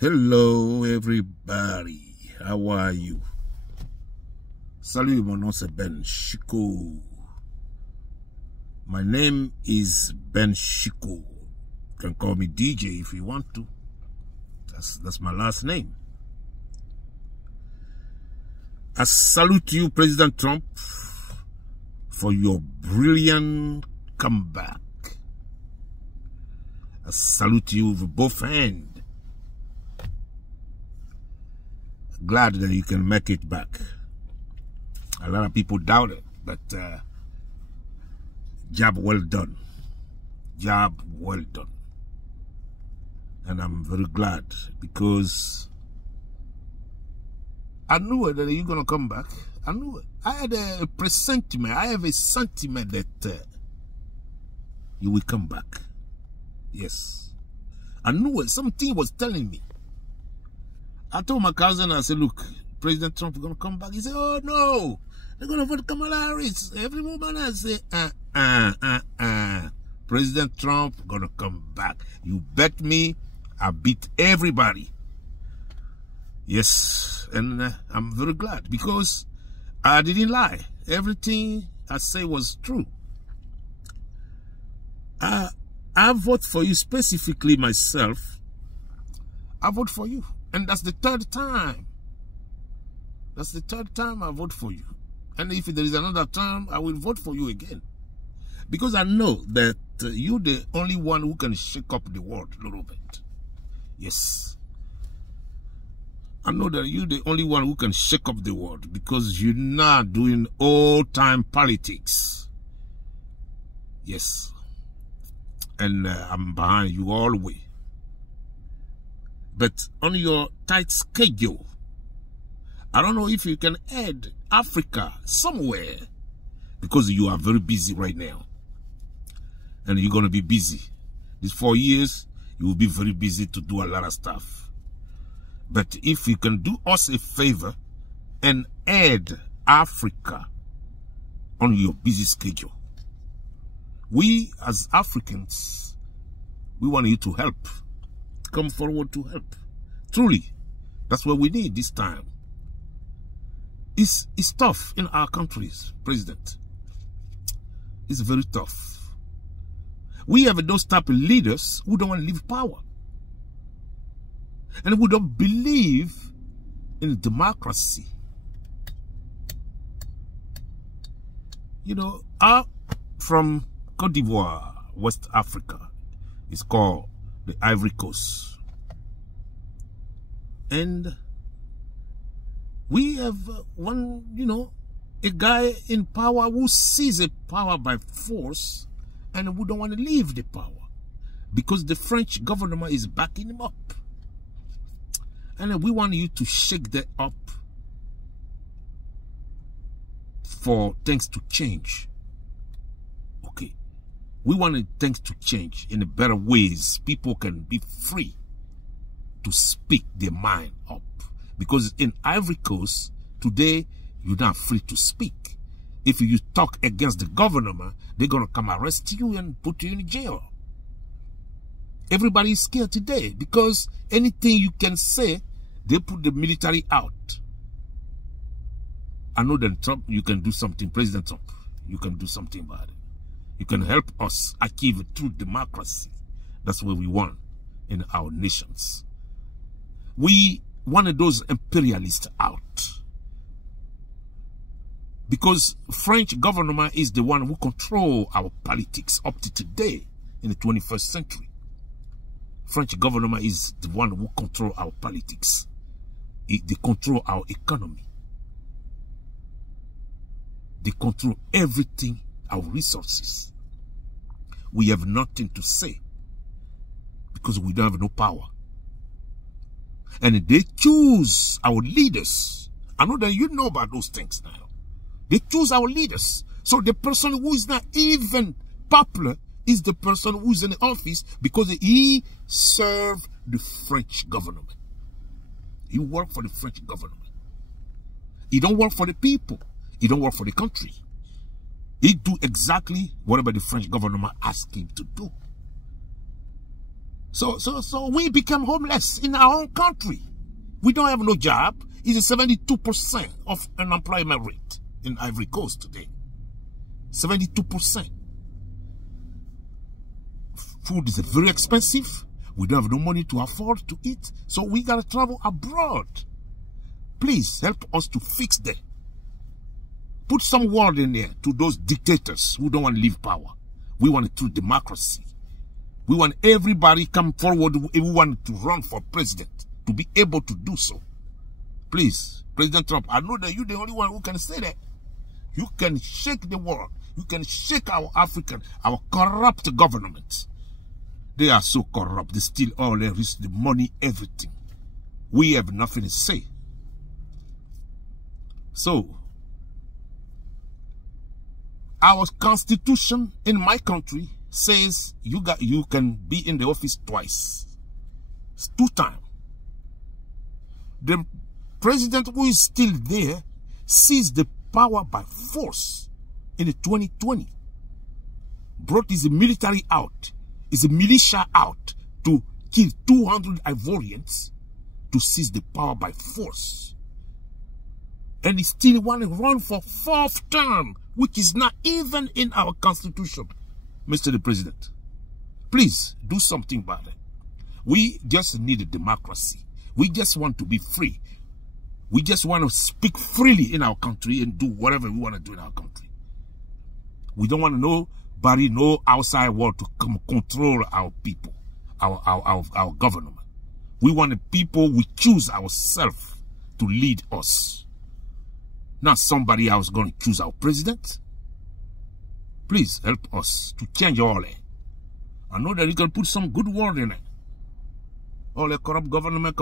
Hello everybody, how are you? Salut, mon nom c'est Ben Chicot. My name is Ben Chicot. You can call me DJ if you want to. That's my last name. I salute you, President Trump, for your brilliant comeback. I salute you with both hands. Glad that you can make it back. A lot of people doubt it, but job well done. Job well done. And I'm very glad because I knew it that you're going to come back. I knew it. I had a presentiment. I have a sentiment that you will come back. Yes. I knew it. Something was telling me. I told my cousin, I said, look, President Trump is going to come back. He said, oh, no, they're going to vote Kamala Harris. Every woman I say, President Trump going to come back. You bet me, I beat everybody. Yes, and I'm very glad because I didn't lie. Everything I say was true. I vote for you specifically myself. I vote for you. And that's the third time. That's the third time I vote for you. And if there is another time, I will vote for you again. Because I know that you're the only one who can shake up the world a little bit. Yes. I know that you're the only one who can shake up the world because you're not doing old-time politics. Yes. And I'm behind you all the way. But on your tight schedule, I don't know if you can add Africa somewhere because you are very busy right now. And you're going to be busy. These 4 years, you will be very busy to do a lot of stuff. But if you can do us a favor and add Africa on your busy schedule, we as Africans, we want you to help. Come forward to help. Truly, that's what we need this time. It's tough in our countries, President. It's very tough. We have those type of leaders who don't want to leave power. And who don't believe in democracy. You know, from Cote d'Ivoire, West Africa, it's called the Ivory Coast. And we have one, you know, a guy in power who sees a power by force and who don't want to leave the power because the French government is backing him up. And we want you to shake that up for things to change. Okay. We want things to change in a better ways. People can be free to speak their mind up. Because in Ivory Coast, today, you're not free to speak. If you talk against the government, they're going to come arrest you and put you in jail. Everybody is scared today because anything you can say, they put the military out. I know that Trump, you can do something, President Trump. You can do something about it. You can help us achieve true democracy. That's what we want in our nations. We wanted those imperialists out. Because French government is the one who control our politics up to today in the 21st century. French government is the one who control our politics. They control our economy. They control everything, our resources. We have nothing to say because we don't have no power. And they choose our leaders. I know that you know about those things now. They choose our leaders. So the person who is not even popular is the person who is in the office because he served the French government. He worked for the French government. He don't work for the people. He don't work for the country. He do exactly whatever the French government asked him to do. So we become homeless in our own country. We don't have no job. It's a 72% of unemployment rate in Ivory Coast today. 72%. Food is very expensive. We don't have no money to afford to eat. So we got to travel abroad. Please help us to fix that. Put some word in there to those dictators who don't want to leave power. We want a true democracy. We want everybody come forward. We want to run for president, to be able to do so. Please, President Trump, I know that you're the only one who can say that. You can shake the world. You can shake our African, our corrupt governments. They are so corrupt. They steal all their risk, the money, everything. We have nothing to say. So, our constitution in my country says you can be in the office twice. It's 2 times. The president who is still there seized the power by force in the 2020. Brought his military out, his militia out to kill 200 Ivorians to seize the power by force. And he still want to run for 4th term, which is not even in our constitution, Mr. the President. Please do something about it. We just need a democracy. We just want to be free. We just want to speak freely in our country and do whatever we want to do in our country. We don't want nobody, no outside world to come control our people, our government. We want the people we choose ourselves to lead us. Not somebody else going to choose our president. Please help us to change all that. I know that you can put some good word in it. All the corrupt government,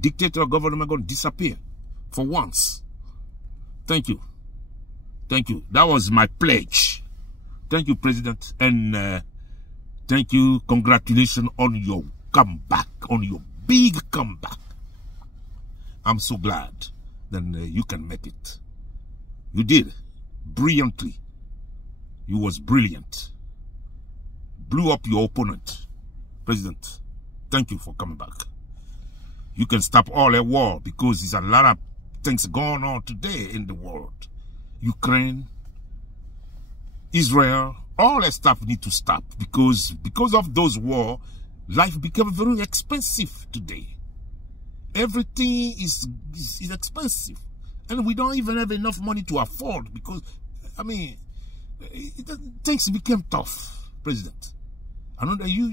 dictator government going to disappear for once. Thank you. Thank you. That was my pledge. Thank you, President. And thank you. Congratulations on your comeback, on your big comeback. I'm so glad. Then you can make it. You did brilliantly. You was brilliant. Blew up your opponent. President, thank you for coming back. You can stop all that war because there's a lot of things going on today in the world. Ukraine, Israel, all that stuff need to stop because of those wars, life became very expensive today. Everything is expensive. And we don't even have enough money to afford because, I mean, things became tough, President. I know that you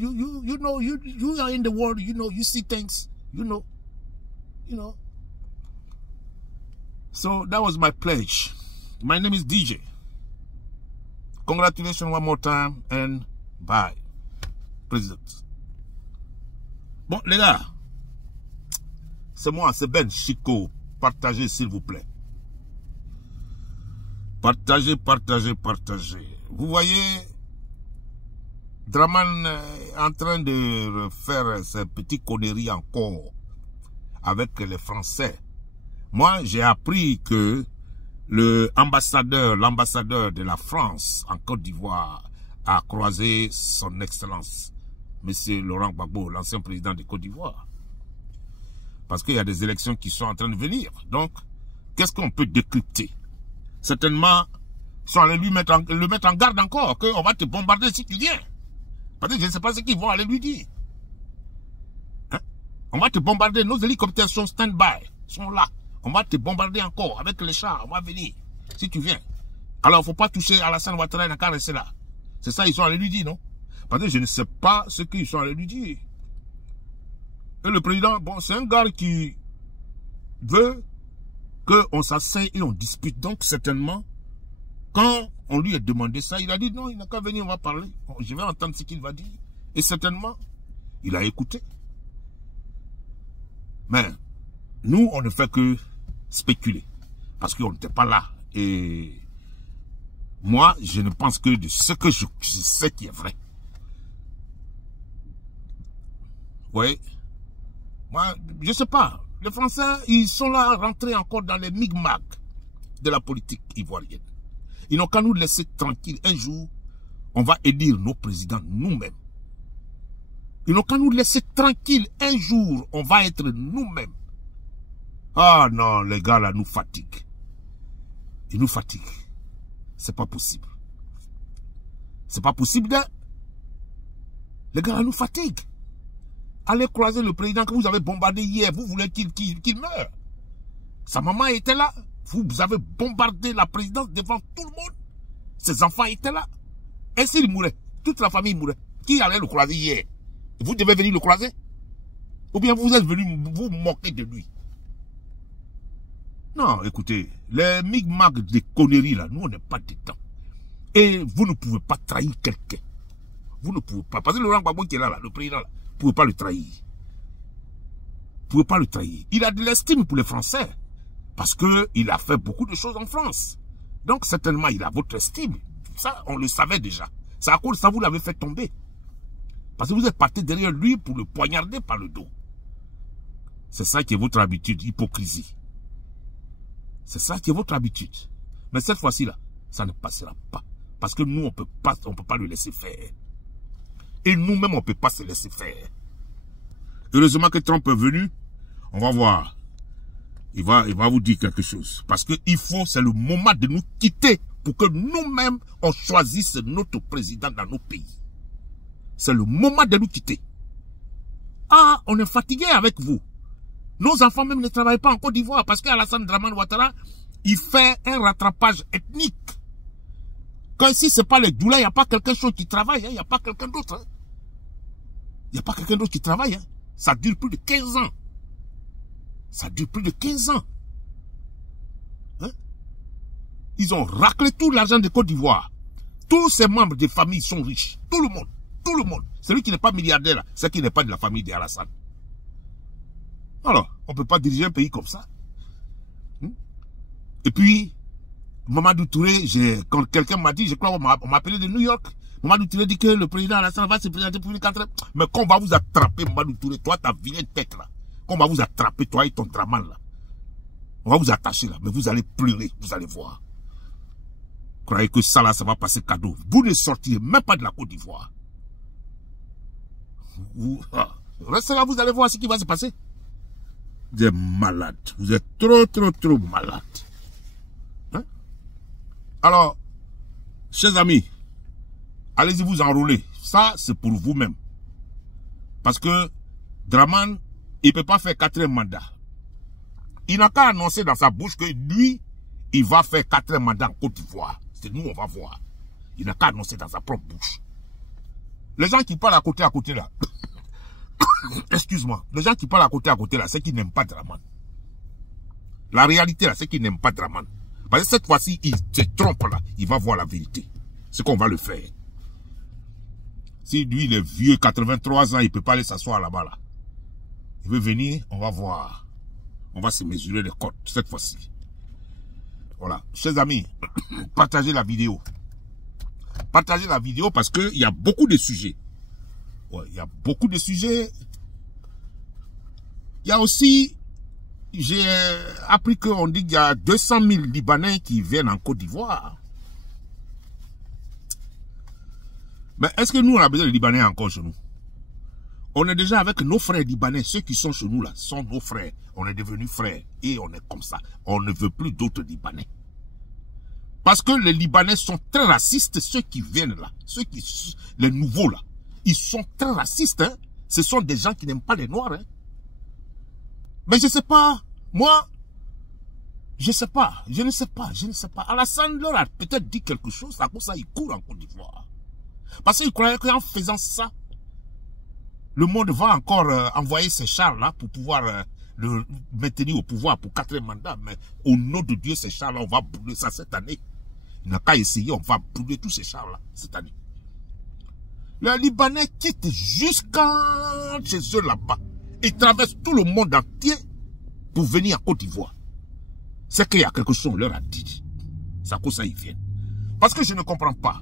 are in the world, you see things, you know. So that was my pledge. My name is DJ. Congratulations one more time and bye, President. Bon, les gars. C'est moi, c'est Ben Chico. Partagez, s'il vous plaît. Partagez, partagez, partagez. Vous voyez, Draman est en train de faire ses petites conneries encore avec les Français. Moi, j'ai appris que l'ambassadeur de la France en Côte d'Ivoire a croisé son Excellence, M. Laurent Gbagbo, l'ancien président de Côte d'Ivoire. Parce qu'il y a des élections qui sont en train de venir. Donc, qu'est-ce qu'on peut décrypter? Certainement, ils sont allés le mettre en garde encore, qu'on va te bombarder si tu viens. Parce que je ne sais pas ce qu'ils vont aller lui dire. Hein? On va te bombarder, nos hélicoptères sont stand-by, sont là. On va te bombarder encore avec les chars, on va venir, si tu viens. Alors, il ne faut pas toucher Alassane Ouattara, il n'a qu'à rester là. C'est ça, ils sont allés lui dire, non? Parce que je ne sais pas ce qu'ils sont allés lui dire. Et le président, bon, c'est un gars qui veut qu'on s'asseye et on dispute. Donc, certainement, quand on lui a demandé ça, il a dit non, il n'a qu'à venir, on va parler. Bon, je vais entendre ce qu'il va dire. Et certainement, il a écouté. Mais, nous, on ne fait que spéculer. Parce qu'on n'était pas là. Et moi, je ne pense que de ce que je sais qui est vrai. Oui. Moi, je ne sais pas. Les Français, ils sont là rentrés encore dans les migmags de la politique ivoirienne. Ils n'ont qu'à nous laisser tranquilles. Un jour, on va élire nos présidents nous-mêmes. Ils n'ont qu'à nous laisser tranquilles. Un jour, on va être nous-mêmes. Ah non, les gars là nous fatiguent. Ils nous fatiguent. C'est pas possible. C'est pas possible de... Les gars là nous fatiguent. Allez croiser le président que vous avez bombardé hier. Vous voulez qu'il meure. Sa maman était là. Vous avez bombardé la présidence devant tout le monde. Ses enfants étaient là. Et s'il mourait, toute la famille mourait. Qui allait le croiser hier? Vous devez venir le croiser? Ou bien vous êtes venu vous moquer de lui? Non, écoutez, les micmacs des conneries là, nous on n'est pas dedans. Et vous ne pouvez pas trahir quelqu'un. Vous ne pouvez pas. Parce que Laurent Gbagbo qui est là, le président là, vous ne pouvez pas le trahir. Vous ne pouvez pas le trahir. Il a de l'estime pour les Français. Parce qu'il a fait beaucoup de choses en France. Donc certainement il a votre estime. Ça, on le savait déjà. C'est à cause de ça vous l'avez fait tomber. Parce que vous êtes parti derrière lui pour le poignarder par le dos. C'est ça qui est votre habitude, hypocrisie. C'est ça qui est votre habitude. Mais cette fois-ci là, ça ne passera pas. Parce que nous, on peut pas le laisser faire. Et nous-mêmes, on ne peut pas se laisser faire. Heureusement que Trump est venu. On va voir. Il va vous dire quelque chose. Parce que c'est le moment de nous quitter pour que nous-mêmes, on choisisse notre président dans nos pays. C'est le moment de nous quitter. Ah, on est fatigué avec vous. Nos enfants même ne travaillent pas en Côte d'Ivoire parce qu'Alassane Dramane Ouattara, il fait un rattrapage ethnique. Quand ici, ce n'est pas les douleurs, il n'y a pas quelqu'un d'autre qui travaille, il n'y a pas quelqu'un d'autre. Hein. Il n'y a pas quelqu'un d'autre qui travaille. Hein. Ça dure plus de 15 ans. Ça dure plus de 15 ans. Hein? Ils ont raclé tout l'argent de Côte d'Ivoire. Tous ces membres des familles sont riches. Tout le monde. Tout le monde. Celui qui n'est pas milliardaire, c'est qui n'est pas de la famille d'Alassane. Alors, on ne peut pas diriger un pays comme ça. Et puis, Mamadou Touré, quand quelqu'un m'a dit, je crois on m'a appelé de New York, Mamadou Touré dit que le président Alassane va se présenter pour une 4 ans. Mais quand on va vous attraper, Mamadou Touré, toi, ta vilaine tête là, quand on va vous attraper, toi et ton Dramane là, on va vous attacher là, mais vous allez pleurer, vous allez voir. Vous croyez que ça là, ça va passer cadeau. Vous ne sortirez même pas de la Côte d'Ivoire. Restez là, vous allez voir ce qui va se passer. Vous êtes malade. Vous êtes trop malade. Hein? Alors, chers amis, allez-y vous enrôler. Ça, c'est pour vous-même. Parce que Dramane, il ne peut pas faire 4e mandat. Il n'a qu'à annoncer dans sa bouche que lui, il va faire 4e mandat en Côte d'Ivoire. C'est nous, on va voir. Il n'a qu'à annoncer dans sa propre bouche. Les gens qui parlent à côté là, excuse-moi, les gens qui parlent à côté là, c'est qu'ils n'aiment pas Dramane. La réalité là, c'est qu'ils n'aiment pas Dramane. Parce que cette fois-ci, il se trompe là, il va voir la vérité. C'est qu'on va le faire. Si lui, il est vieux, 83 ans, il ne peut pas aller s'asseoir là-bas là. Il veut venir, on va voir. On va se mesurer les côtes cette fois-ci. Voilà. Chers amis, partagez la vidéo. Partagez la vidéo parce qu'il y a beaucoup de sujets. Ouais, il y a beaucoup de sujets. Il y a aussi, j'ai appris qu'on dit qu'il y a 200 000 Libanais qui viennent en Côte d'Ivoire. Mais est-ce que nous, on a besoin de Libanais encore chez nous? On est déjà avec nos frères Libanais. Ceux qui sont chez nous là sont nos frères. On est devenus frères et on est comme ça. On ne veut plus d'autres Libanais. Parce que les Libanais sont très racistes, ceux qui viennent là. Les nouveaux là. Ils sont très racistes. Hein? Ce sont des gens qui n'aiment pas les Noirs. Hein? Mais je ne sais pas. Moi, je ne sais pas. Je ne sais pas. Alassane leur a peut-être dit quelque chose. À cause de ça, il court en Côte d'Ivoire. Parce qu'il croyait qu'en faisant ça, le monde va encore envoyer ces chars-là pour pouvoir le maintenir au pouvoir pour 4e mandat. Mais au nom de Dieu, ces chars-là, on va brûler ça cette année. Il n'a qu'à essayer, on va brûler tous ces chars-là cette année. Les Libanais quittent jusqu'à chez eux là-bas. Ils traversent tout le monde entier pour venir en Côte d'Ivoire. C'est qu'il y a quelque chose, on leur a dit. C'est à cause ça ils viennent. Parce que je ne comprends pas.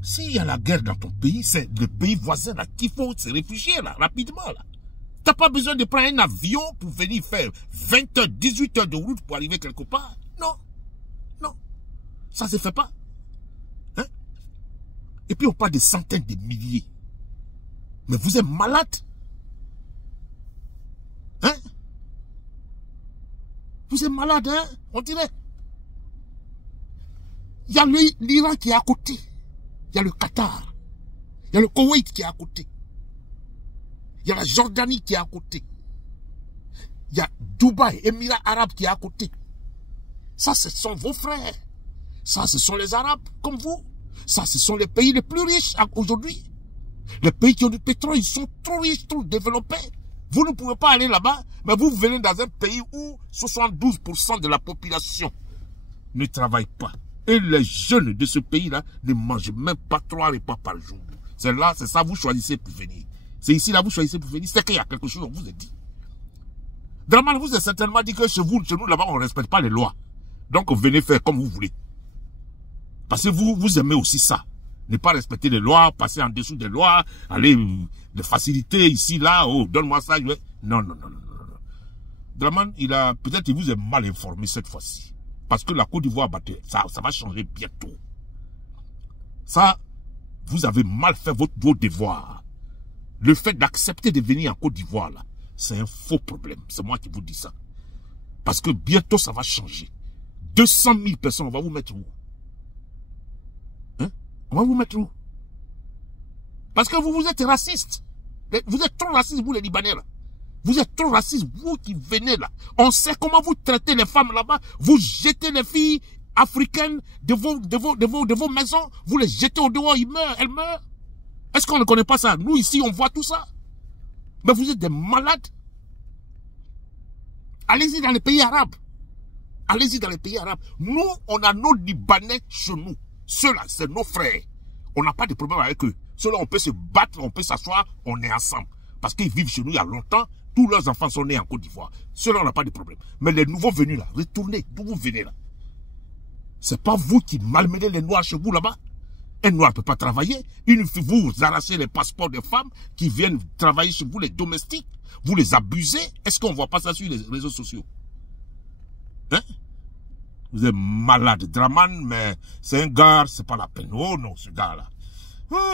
S'il y a la guerre dans ton pays, c'est le pays voisin là qu'il faut se réfugier là, rapidement là. T'as pas besoin de prendre un avion pour venir faire 20 heures, 18 heures de route pour arriver quelque part. Non. Non. Ça se fait pas. Hein? Et puis on parle de centaines de milliers. Mais vous êtes malade. Hein? Vous êtes malade, hein? On dirait. Il y a l'Iran qui est à côté. Il y a le Qatar. Il y a le Koweït qui est à côté. Il y a la Jordanie qui est à côté. Il y a Dubaï, Émirats arabes qui est à côté. Ça, ce sont vos frères. Ça, ce sont les Arabes, comme vous. Ça, ce sont les pays les plus riches aujourd'hui. Les pays qui ont du pétrole, ils sont trop riches, trop développés. Vous ne pouvez pas aller là-bas, mais vous venez dans un pays où 72% de la population ne travaille pas. Et les jeunes de ce pays-là ne mangent même pas 3 repas par jour. C'est là, c'est ça, vous choisissez pour venir. C'est ici, là, vous choisissez pour venir. C'est qu'il y a quelque chose, on vous a dit. Draman vous a certainement dit que chez nous, là-bas, on ne respecte pas les lois. Donc, venez faire comme vous voulez. Parce que vous aimez aussi ça. Ne pas respecter les lois, passer en dessous des lois, aller de faciliter ici, là, oh, donne-moi ça. Non, non, non, non, non. Draman, peut-être qu'il vous est mal informé cette fois-ci. Parce que la Côte d'Ivoire, ça va changer bientôt. Ça, vous avez mal fait vos devoirs. Le fait d'accepter de venir en Côte d'Ivoire, là, c'est un faux problème. C'est moi qui vous dis ça. Parce que bientôt, ça va changer. 200 000 personnes, on va vous mettre où? Hein? On va vous mettre où? Parce que vous êtes raciste. Vous êtes trop raciste, vous les Libanais, là. Vous êtes trop raciste, vous qui venez là. On sait comment vous traitez les femmes là-bas. Vous jetez les filles africaines de vos maisons. Vous les jetez au dehors, elles meurent. Est-ce qu'on ne connaît pas ça? Nous ici, on voit tout ça. Mais vous êtes des malades. Allez-y dans les pays arabes. Allez-y dans les pays arabes. Nous, on a nos Libanais chez nous. Ceux-là, c'est nos frères. On n'a pas de problème avec eux. Ceux-là, on peut se battre, on peut s'asseoir, on est ensemble. Parce qu'ils vivent chez nous il y a longtemps. Tous leurs enfants sont nés en Côte d'Ivoire. Ceux-là, on n'a pas de problème. Mais les nouveaux venus là, retournez d'où vous venez là. C'est pas vous qui malmenez les Noirs chez vous là-bas. Un Noir ne peut pas travailler. Vous arrachez les passeports des femmes qui viennent travailler chez vous, les domestiques. Vous les abusez. Est-ce qu'on ne voit pas ça sur les réseaux sociaux? Hein? Vous êtes malade, Draman, mais c'est un gars, c'est pas la peine. Oh non, ce gars-là.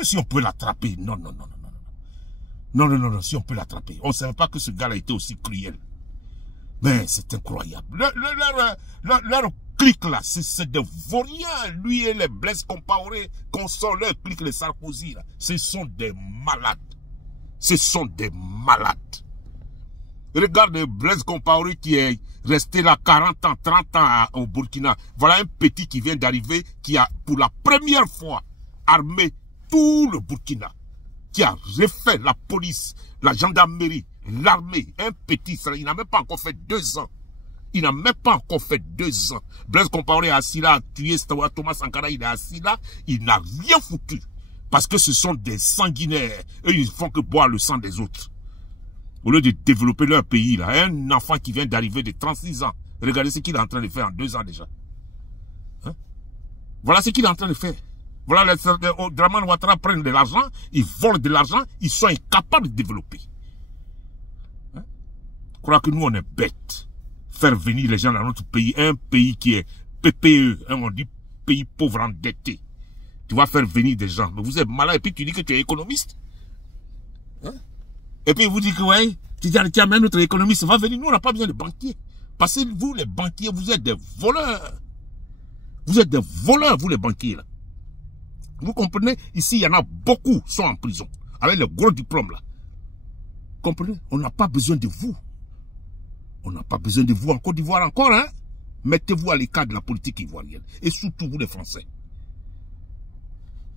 Si on peut l'attraper. Non, non, non, non. Non, non, non, non, si on peut l'attraper. On ne savait pas que ce gars-là était aussi cruel. Mais c'est incroyable. Leur clique là, c'est des vauriens. Lui et les Blaise Compaoré, consorts, leur clique les Sarkozy là. Ce sont des malades. Ce sont des malades. Regarde Blaise Compaoré qui est resté là 40 ans, 30 ans au Burkina. Voilà un petit qui vient d'arriver, qui a pour la première fois armé tout le Burkina. Qui a refait la police, la gendarmerie, l'armée, un petit, il n'a même pas encore fait 2 ans. Il n'a même pas encore fait 2 ans. Blaise Compaoré est assis là, a tué Thomas Sankara, il est assis là, il n'a rien foutu. Parce que ce sont des sanguinaires. Eux, ils font que boire le sang des autres. Au lieu de développer leur pays, là, un enfant qui vient d'arriver de 36 ans, regardez ce qu'il est en train de faire en 2 ans déjà. Hein? Voilà ce qu'il est en train de faire. Voilà, les Draman Ouattara prennent de l'argent, ils volent de l'argent, ils sont incapables de développer. Hein? Je crois que nous, on est bêtes. Faire venir les gens dans notre pays, un pays qui est PPE, hein, on dit pays pauvre endetté. Tu vas faire venir des gens, mais vous êtes malade, et puis tu dis que tu es économiste. Hein? Et puis vous dites que, ouais, tu amènes notre économiste, va venir, nous, on n'a pas besoin de banquiers. Parce que vous, les banquiers, vous êtes des voleurs. Vous êtes des voleurs, vous, les banquiers, là. Vous comprenez? Ici, il y en a beaucoup qui sont en prison. Avec les gros diplômes, là. Comprenez? On n'a pas besoin de vous. On n'a pas besoin de vous en Côte d'Ivoire encore, hein? Mettez-vous à l'écart de la politique ivoirienne. Et surtout, vous, les Français.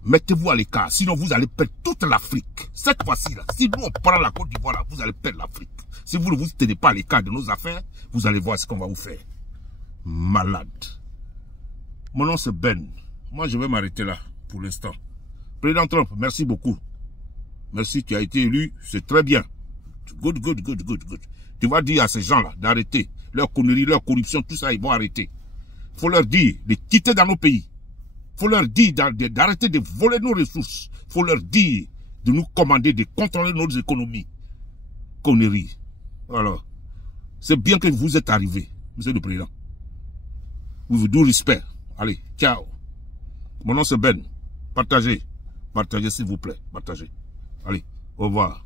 Mettez-vous à l'écart. Sinon, vous allez perdre toute l'Afrique. Cette fois-ci, là. Si nous, on prend la Côte d'Ivoire, là, vous allez perdre l'Afrique. Si vous ne vous tenez pas à l'écart de nos affaires, vous allez voir ce qu'on va vous faire. Malade. Mon nom, c'est Ben. Moi, je vais m'arrêter là. Pour l'instant. Président Trump, merci beaucoup. Merci, tu as été élu, c'est très bien. Good, good, good, good, good. Tu vas dire à ces gens-là d'arrêter leur connerie, leur corruption, tout ça, ils vont arrêter. Il faut leur dire de quitter dans nos pays. Il faut leur dire d'arrêter de voler nos ressources. Il faut leur dire de nous commander, de contrôler nos économies. Connerie. Alors, c'est bien que vous êtes arrivé, monsieur le président. We vous do respect. Allez, ciao. Mon nom c'est Ben. Partagez. Partagez s'il vous plaît. Partagez. Allez. Au revoir.